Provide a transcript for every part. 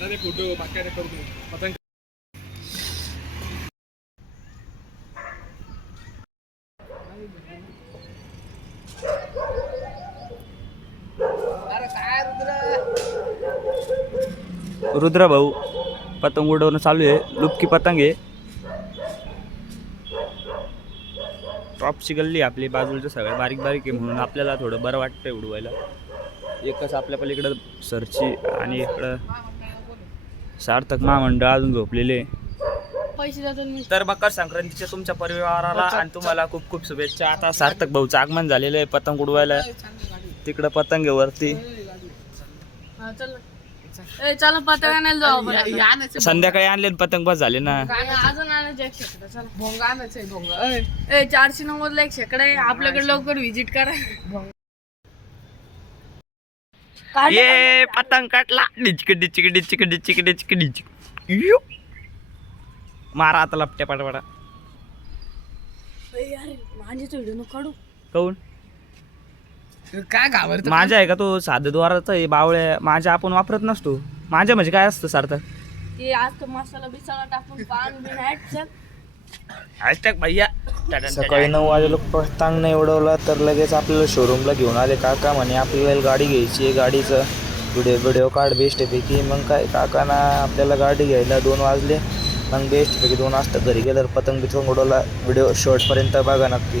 काढा रे फोटो बाकी रे करतो पतंग रुद्र? भाऊ पतंग उडवणं चालू आहे. लुपकी पतंग आहे. टॉपची गल्ली आपली बाजूचं सगळं बारीक बारीक आहे म्हणून आपल्याला थोडं बरं वाटतं उडवायला. एकच आपल्या पलीकडं सरची आणि इकडं सार्थक महामंडळ अजून झोपलेले. पैसे देतो मी. तर मकर संक्रांतीच्या तुमच्या परिवाराला आणि तुम्हाला खूप खूप शुभेच्छा. आता सार्थक भाऊचं आगमन झालेलं आहे पतंग उडवायला. तिकडं पतंग आहे वरती. हा, चल. ए चला पतंग आणायला जाऊ आपण संध्याकाळी आणले पतंग बस झाले ना. अजून आणायचं एक शेकडा चला. भोंगा आणायचंय भोंगा. ए चारशे नव्वद ला एक शेकडा आहे. आपल्याकडे लवकर व्हिजिट करा. ये पतंग काटला डिचक डिचक डिचक डिचक डिचक डिचक. यू. मारा आता लपट्या अरे माझ्याच व्हिडिओ काढू. काऊन? काय घाबरत माझ्या आहे का तो साधं द्वाराचा आहे बावळ्या. माझ्या आपण वापरत नसतो. माझ्या म्हणजे काय असतं सार्थक ते आज तो मसाला बिसाला टाकून पान बिन हॅट चल हॅशटॅग भैया. सकाळी नऊ वाजेला पतंग नाही उडवला तर लगेच आपल्याला शोरूमला घेऊन आले काका म्हणे आपल्याला गाडी घ्यायची आहे गाडीचं. व्हिडिओ व्हिडिओ काढ बेस्टपैकी मग काय काकाना आपल्याला गाडी घ्यायला दोन वाजले. मग बेस्टपैकी दोन वाजता घरी गेल्यावर पतंग बितंग उडवला. व्हिडिओ शॉर्टपर्यंत बघा नक्की.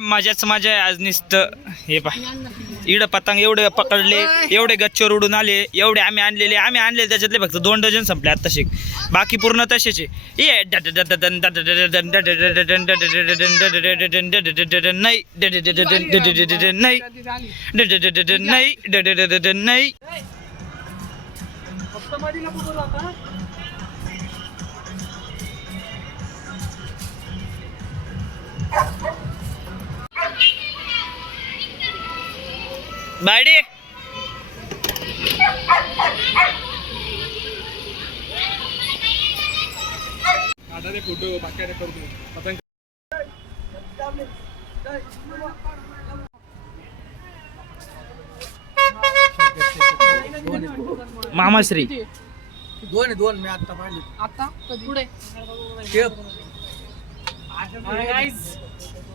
माझ्याच माझ्या आज निसत हे पा इड पतंग एवढे पकडले एवढे गच्चर उडून आले एवढे आम्ही आणलेले आम्ही आणलेले त्याच्यातले फक्त दोन डझन संपले आता तसे बाकी पूर्ण तसेच आहे ये नाही नाही नाही रे फोटो बाकी करतो मामाश्री. दोन दोन. मी आता पाहिजे आता? पुढे.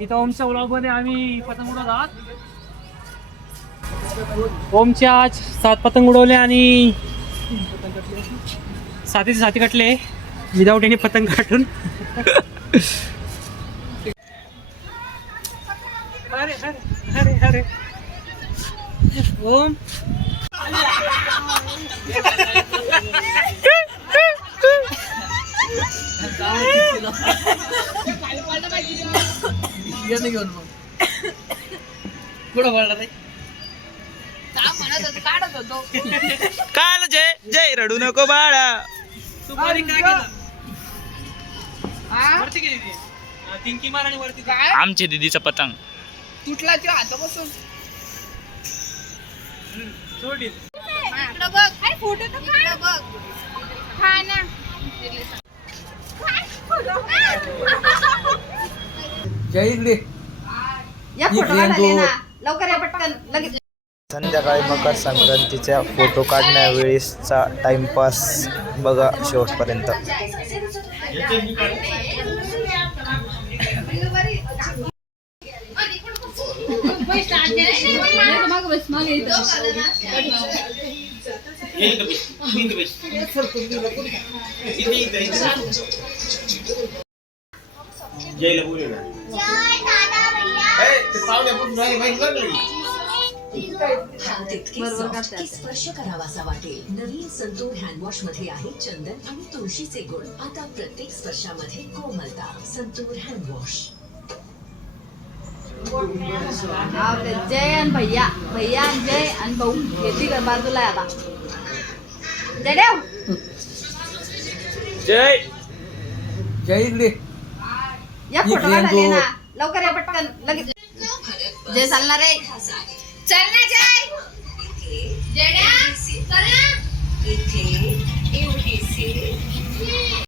इथं ओमच्या ब्लॉगमध्ये आम्ही पतंग उडवत आहात. ओमचे आज सात पतंग उडवले आणि साथीचे साथी कटले. विदाऊट एनी पतंग काटून अरे अरे अरे ओम. घेऊन मग कुठं पडला नाही काढत होतो काल जय जय रडू नको बाळा. सुपारी काय केलं? वरती गेली ती. तिंकी मार आणि वरती जा. आमचे दीदीचा पतंग. तुटला तो आता बसून सोडली. इकडं बघ. काय फोटो तर इकडं बघ. हा ना. जय इकडे या फोटो लवकर या पटकन. लगेच. संध्याकाळी मकर संक्रांतीच्या फोटो काढण्यावेळेसचा टाइमपास बघा शेवटपर्यंत. जय स्पर्श करावासा वाटेल. नवीन संतूर हँडवॉशमध्ये आहे चंदन आणि तुळशीचे गुण. आता प्रत्येक स्पर्शामध्ये कोमलता. संतूर हँडवॉश आपले जय आणि भैया. भैया आणि जय आणि भाऊ. बाजूला आता. जय देव जय. जय इकडे. या फोटो काढाले ना. लवकर या पटकन. लगेच. जय चालणार आहे. चल ना जय. जड्या चल ना इथे.